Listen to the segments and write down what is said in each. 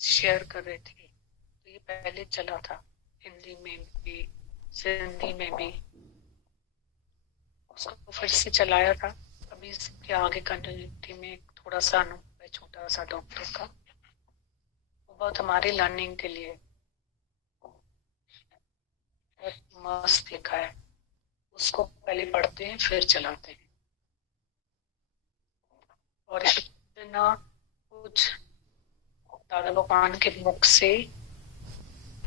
Share कर रहे थे। तो ये पहले चला था हिंदी में भी, सिंधी में भी, उसको फिर से चलाया था। अभी इसके आगे कंटिन्यूटी में थोड़ा सा अनुभव है छोटा सा डॉक्टर का, वो बहुत हमारी लर्निंग के लिए बहुत मस्त लिखा है। उसको पहले पढ़ते हैं फिर चलाते हैं। और इतना कुछ दादा भगवान के मुख से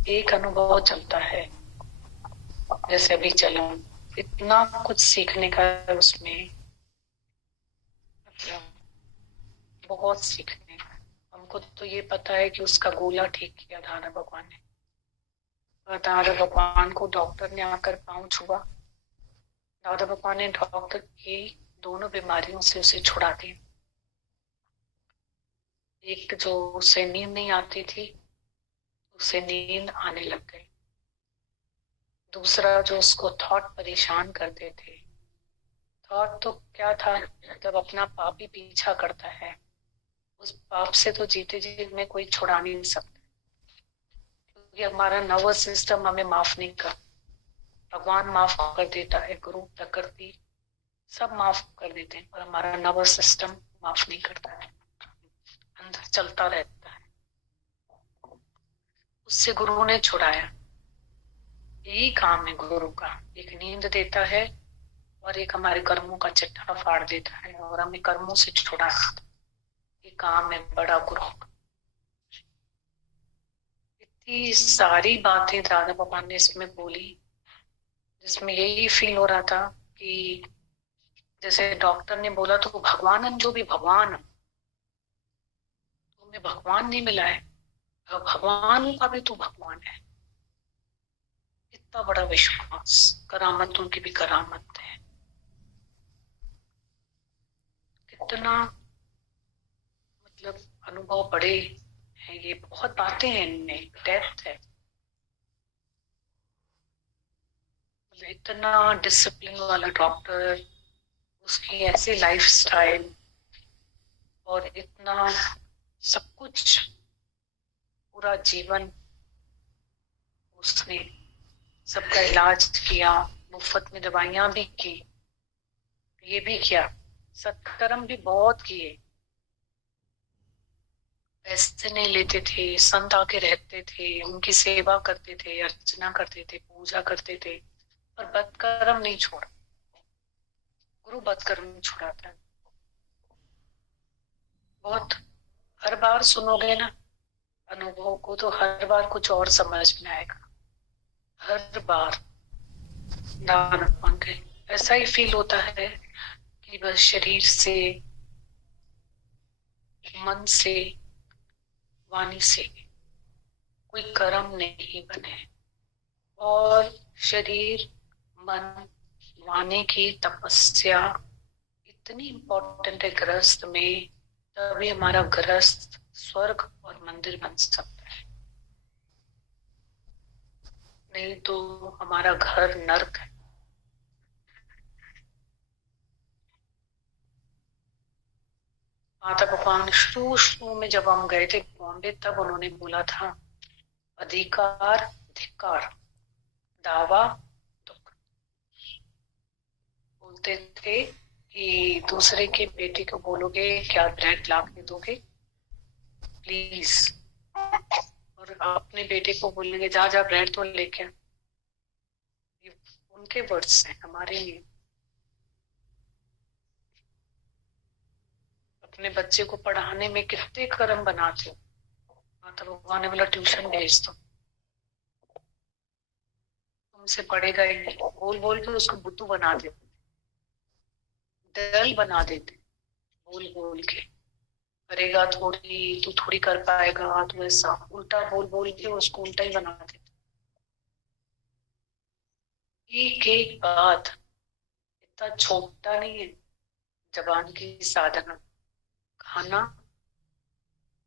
एक अनुभव चलता है, जैसे अभी चला, इतना कुछ सीखने का है उसमें, मतलब बहुत सीखने का। हमको तो ये पता है कि उसका गोला ठीक किया दादा भगवान ने, और दादा भगवान को डॉक्टर ने आकर पाँव छुआ, दादा भगवान ने डॉक्टर की दोनों बीमारियों से उसे छुड़ा दिया। एक जो उसे नींद नहीं आती थी, उसे नींद आने लग गई। दूसरा जो उसको थॉट परेशान करते थे, थॉट तो क्या था, मतलब अपना पाप ही पीछा करता है, उस पाप से तो जीते जी में कोई छुड़ा नहीं सकता, क्योंकि हमारा नर्वस सिस्टम हमें माफ नहीं कर, भगवान माफ कर देता है, गुरु प्रकृति सब माफ कर देते हैं, पर हमारा नर्वस सिस्टम माफ नहीं करता है, अंदर चलता रहता है। उससे गुरु ने छुड़ाया। यही काम है गुरु का, एक नींद देता है और एक हमारे कर्मों का चिट्ठा फाड़ देता है और हमें कर्मों से छुड़ा देता है। ये काम है बड़ा गुरु का। इतनी सारी बातें दादा भगवान ने इसमें बोली, जिसमें यही फील हो रहा था कि जैसे डॉक्टर ने बोला तो भगवान जो भी भगवान, तुम्हें भगवान नहीं मिला है, भगवान का भी तो भगवान है। इतना बड़ा विश्वास, करामतों की भी करामत है। कितना मतलब अनुभव बड़े हैं, ये बहुत बातें हैं इनमें, डेप्थ है। मतलब इतना डिसिप्लिन वाला डॉक्टर, उसकी ऐसी लाइफ स्टाइल और इतना सब कुछ, पूरा जीवन उसने सबका इलाज किया, मुफ्त में दवाइयां भी की, ये भी किया, सत्कर्म भी बहुत किए। पैसे नहीं लेते थे, संत आके रहते थे, उनकी सेवा करते थे, अर्चना करते थे, पूजा करते थे, पर बदकर्म नहीं छोड़ा। गुरु बदकर्म नहीं छुड़ाता है। बहुत, हर बार सुनोगे ना अनुभव को तो हर बार कुछ और समझ में आएगा, हर बार दान के ऐसा ही फील होता है कि बस शरीर से, मन से, वाणी से कोई कर्म नहीं बने, और शरीर, मन, वाणी की तपस्या इतनी इम्पोर्टेंट है गृहस्थ में, तभी हमारा गृहस्थ स्वर्ग और मंदिर बन सकता है, नहीं तो हमारा घर नर्क है। माता भगवान शुरू शुरू में जब हम गए थे बॉम्बे, तब उन्होंने बोला था, अधिकार धिक्कार, दावा दुख। बोलते थे कि दूसरे के बेटे को बोलोगे क्या ब्रेड ला के दोगे प्लीज, और अपने बेटे को बोलेंगे जा जा ब्रेड तो लेके आ। ये उनके वर्ड्स हैं, हमारे नहीं। अपने बच्चे को पढ़ाने में कितने कर्म बनाते हो, माता भगवान ने बोला ट्यूशन भेज दो, तुमसे पढ़ेगा ही नहीं, बोल बोल के उसको बुद्धू बना देते, डल बना देते, बोल बोल के करेगा थोड़ी, तू थोड़ी कर पाएगा, तू ऐसा उल्टा बोल बोल के उसको उल्टा ही बना देते। एक एक बात, इतना छोटा नहीं है जबान की साधना, खाना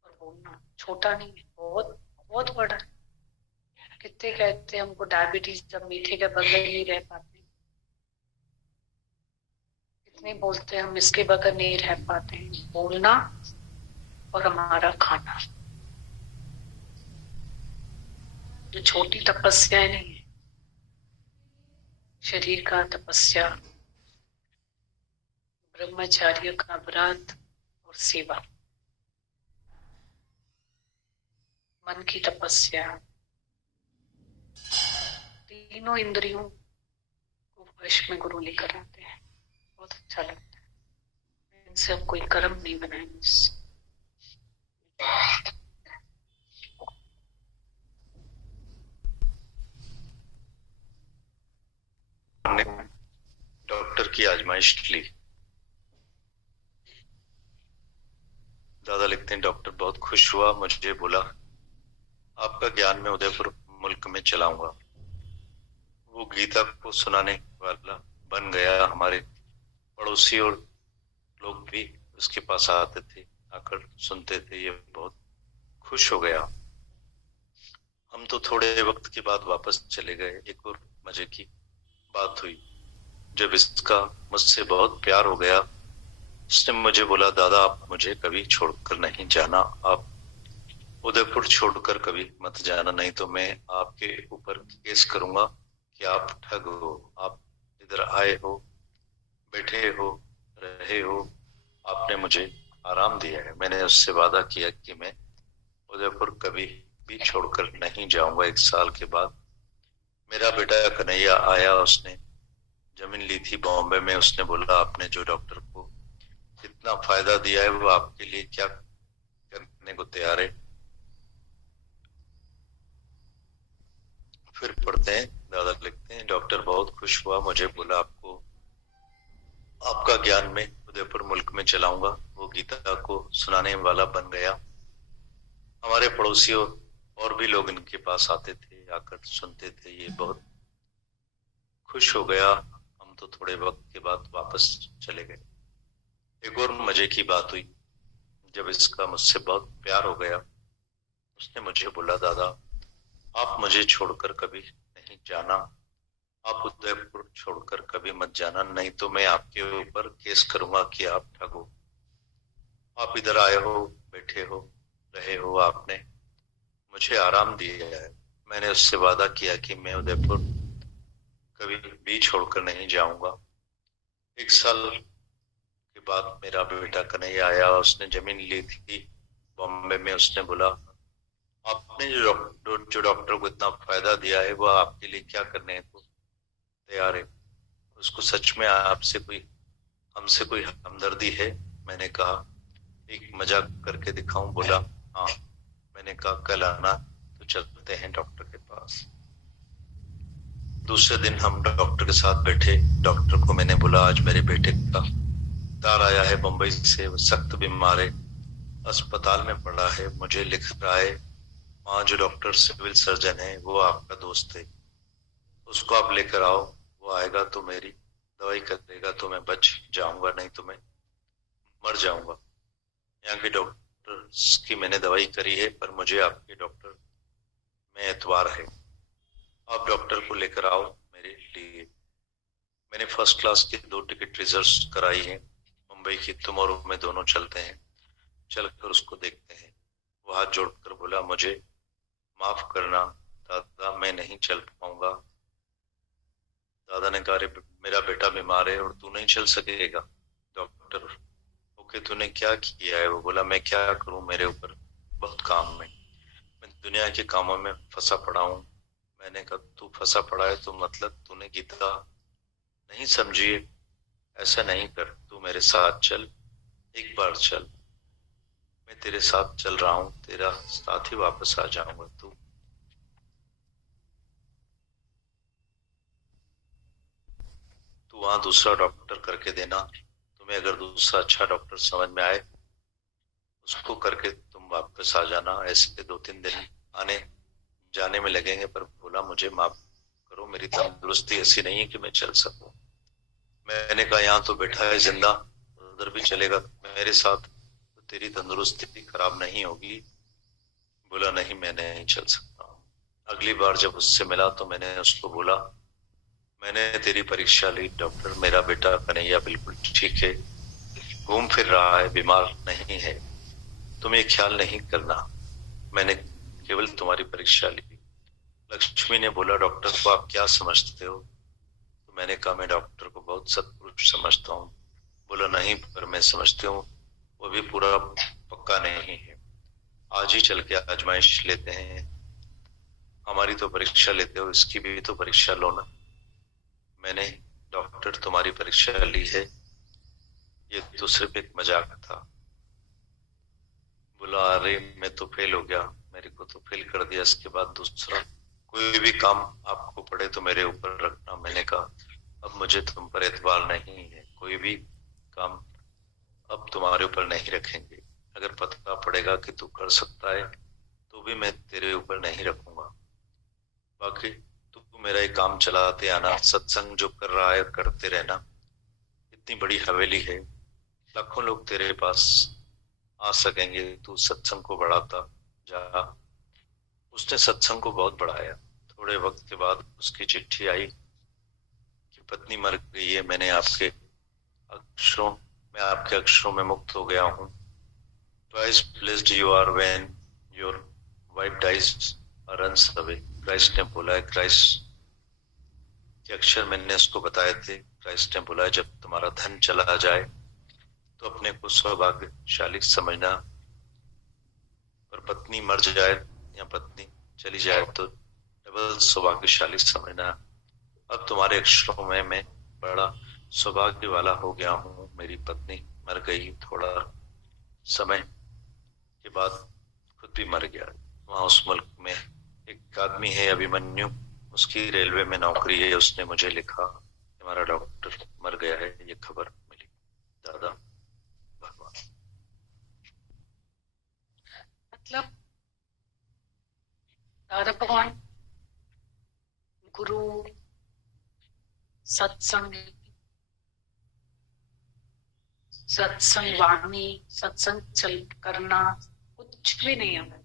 और बोलना छोटा नहीं है, बहुत बहुत बड़ा है। कितने कहते हैं हमको डायबिटीज, जब मीठे के बगैर नहीं रह पाते, कितने बोलते हैं हम इसके बगैर नहीं रह पाते, बोलना और हमारा खाना। जो छोटी तपस्याएं नहीं है, शरीर का तपस्या, ब्रह्मचार्य का व्रत और सेवा, मन की तपस्या, तीनों इंद्रियों को वश में गुरु लेकर आते हैं। बहुत अच्छा लगता है। इनसे अब कोई कर्म नहीं बनाएंगे। डॉक्टर की आजमाइश ली। दादा लिखते हैं, डॉक्टर बहुत खुश हुआ, मुझे बोला आपका ज्ञान मैं उदयपुर मुल्क में चलाऊंगा। वो गीता को सुनाने वाला बन गया। हमारे पड़ोसी और लोग भी उसके पास आते थे, आकर सुनते थे। ये बहुत खुश हो गया। हम तो थोड़े वक्त के बाद वापस चले गए। एक और मजे की बात हुई। जब इसका मुझसे बहुत प्यार हो गया, उसने मुझे बोला, दादा आप मुझे कभी छोड़कर नहीं जाना, आप उदयपुर छोड़कर कभी मत जाना, नहीं तो मैं आपके ऊपर केस करूंगा कि आप ठग हो। आप इधर आए हो, बैठे हो, रहे हो, आपने मुझे आराम दिया है। मैंने उससे वादा किया कि मैं उदयपुर कभी भी छोड़कर नहीं जाऊंगा। 1 साल के बाद मेरा बेटा कन्हैया आया। उसने जमीन ली थी बॉम्बे में। उसने बोला, आपने जो डॉक्टर को इतना फायदा दिया है वो आपके लिए क्या करने को तैयार है। फिर पढ़ते हैं, दादा लिखते हैं, डॉक्टर बहुत खुश हुआ, मुझे बोला आपको आपका ज्ञान में उदयपुर मुल्क में चलाऊंगा। वो गीता को सुनाने वाला बन गया। हमारे पड़ोसियों और भी लोग इनके पास आते थे, आकर सुनते थे। ये बहुत खुश हो गया। हम तो थोड़े वक्त के बाद वापस चले गए। एक और मजे की बात हुई। जब इसका मुझसे बहुत प्यार हो गया, उसने मुझे बोला, दादा आप मुझे छोड़कर कभी नहीं जाना, आप उदयपुर छोड़कर कभी मत जाना, नहीं तो मैं आपके ऊपर केस करूंगा कि आप ठगो। आप इधर आए हो, बैठे हो, रहे हो, आपने मुझे आराम दिया है। मैंने उससे वादा किया कि मैं उदयपुर कभी भी छोड़कर नहीं जाऊंगा। 1 साल के बाद मेरा बेटा कन्हैया आया। उसने जमीन ली थी बॉम्बे में। उसने बोला, आपने जो डॉक्टर को इतना फायदा दिया है वो आपके लिए क्या करने को तैयार है। उसको सच में आपसे कोई हमसे कोई हमदर्दी है। मैंने कहा, एक मजाक करके दिखाऊं। बोला, हाँ। मैंने कहा, कल आना तो चलते हैं डॉक्टर के पास। दूसरे दिन हम डॉक्टर के साथ बैठे। डॉक्टर को मैंने बोला, आज मेरे बेटे का तार आया है मुंबई से, वो सख्त बीमार है, अस्पताल में पड़ा है, मुझे लिख रहा है वहाँ जो डॉक्टर सिविल सर्जन है वो आपका दोस्त है, उसको आप लेकर आओ। वो आएगा तो मेरी दवाई करेगा तो मैं बच जाऊंगा, नहीं तो मैं मर जाऊंगा। यहाँ के डॉक्टर की मैंने दवाई करी है, पर मुझे आपके डॉक्टर में एतबार है। आप डॉक्टर को लेकर आओ मेरे लिए। मैंने फर्स्ट क्लास की 2 टिकट रिजर्व कराई है मुंबई की। तुम और मैं दोनों चलते हैं, चलकर उसको देखते हैं। वो हाथ जोड़कर बोला, मुझे माफ करना दादा, मैं नहीं चल पाऊंगा। दादा ने कहा, मेरा बेटा बीमार है और तू नहीं चल सकेगा। डॉक्टर, ओके, तूने क्या किया है। वो बोला, मैं क्या करूं, मेरे ऊपर बहुत काम है, मैं दुनिया के कामों में फंसा पड़ा हूं। मैंने कहा, तू फंसा पड़ा है तो मतलब तूने गीता नहीं समझी है। ऐसा नहीं कर, तू मेरे साथ चल, एक बार चल, मैं तेरे साथ चल रहा हूं, तेरा साथ ही वापस आ जाऊंगा। तू वहां दूसरा डॉक्टर करके देना। तुम्हें अगर दूसरा अच्छा डॉक्टर समझ में आए उसको करके तुम वापस आ जाना। ऐसे 2-3 दिन आने जाने में लगेंगे, पर बोला, मुझे माफ करो, मेरी तंदुरुस्ती ऐसी नहीं है कि मैं चल सकूं। मैंने कहा, यहाँ तो बैठा है जिंदा, उधर भी चलेगा मेरे साथ तो तेरी तंदुरुस्ती खराब नहीं होगी। बोला, नहीं, मैं नहीं चल सकता। अगली बार जब उससे मिला तो मैंने उसको बोला, मैंने तेरी परीक्षा ली डॉक्टर, मेरा बेटा कन्हैया बिल्कुल ठीक है, घूम फिर रहा है, बीमार नहीं है, तुम्हें ख्याल नहीं करना। मैंने केवल तुम्हारी परीक्षा ली। लक्ष्मी ने बोला, डॉक्टर को आप क्या समझते हो? तो मैंने कहा, मैं डॉक्टर को बहुत सत्पुरुष समझता हूँ। बोला, नहीं, पर मैं समझती हूँ वो भी पूरा पक्का नहीं है। आज ही चल के आजमाइश लेते हैं। हमारी तो परीक्षा लेते हो, इसकी भी तो परीक्षा लो ना। मैंने, डॉक्टर तुम्हारी परीक्षा ली है, ये तो सिर्फ एक मजाक था। बोला, अरे मैं तो फेल हो गया, मेरे को तो फेल कर दिया। इसके बाद दूसरा कोई भी काम आपको पड़े तो मेरे ऊपर रखना। मैंने कहा, अब मुझे तुम पर एतबार नहीं है, कोई भी काम अब तुम्हारे ऊपर नहीं रखेंगे। अगर पता पड़ेगा कि तू कर सकता है तो भी मैं तेरे ऊपर नहीं रखूंगा। बाकी तू मेरा एक काम चलाते आना, सत्संग जो कर रहा है करते रहना। इतनी बड़ी हवेली है, लाखों लोग तेरे पास आ सकेंगे, तू सत्संग को बढ़ाता जा। उसने सत्संग को बहुत बढ़ाया। थोड़े वक्त के बाद उसकी चिट्ठी आई कि पत्नी मर गई है। अक्षरों मैं आपके अक्षरों में मुक्त हो गया हूँ। Twice blessed you are when your wife dies or runs away। Christ ने बोला है, क्राइस्ट के अक्षर मैंने उसको बताए थे। क्राइस्ट ने बोला है, जब तुम्हारा धन चला जाए तो अपने को सौभाग्यशाली समझना, पर पत्नी मर जाए या पत्नी चली जाए तो डबल सौभाग्यशाली समझना। अब तुम्हारे अक्षरों में मैं बड़ा सौभाग्य वाला हो गया हूँ। मेरी पत्नी मर गई, थोड़ा समय के बाद खुद भी मर गया। वहां उस मुल्क में एक आदमी है अभिमन्यु, उसकी रेलवे में नौकरी है। उसने मुझे लिखा, हमारा डॉक्टर मर गया है, ये खबर मिली। दादा भगवान मतलब दादा भगवान, गुरु, सत्संग, सत्संग वाणी, सत्संग चल करना, कुछ भी नहीं है।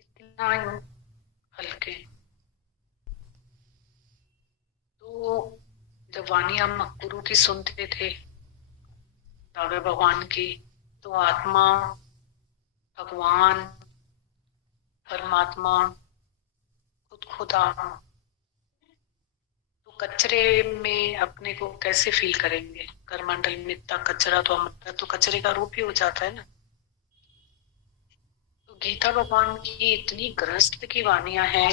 इतना हल्के। तो जब वाणी हम गुरु की सुनते थे, दादा भगवान की, तो आत्मा, भगवान, परमात्मा, खुद खुदा, तो कचरे में अपने को कैसे फील करेंगे? करमंडल में इतना कचरा, तो हमारा तो कचरे का रूप ही हो जाता है ना। तो गीता भगवान की इतनी गृहस्थ की वाणियां हैं